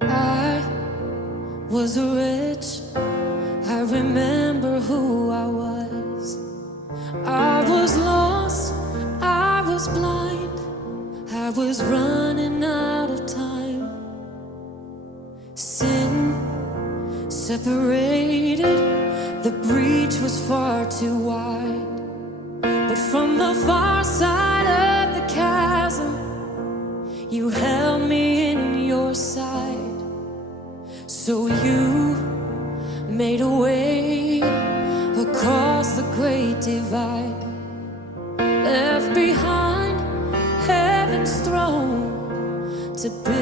I was rich, I remember who I was. I was lost, I was blind, I was running out of time. Sin separated, the breach was far too wide. But from the far side of the chasm, you held me in your sight. So you made a way across the great divide, left behind heaven's throne to build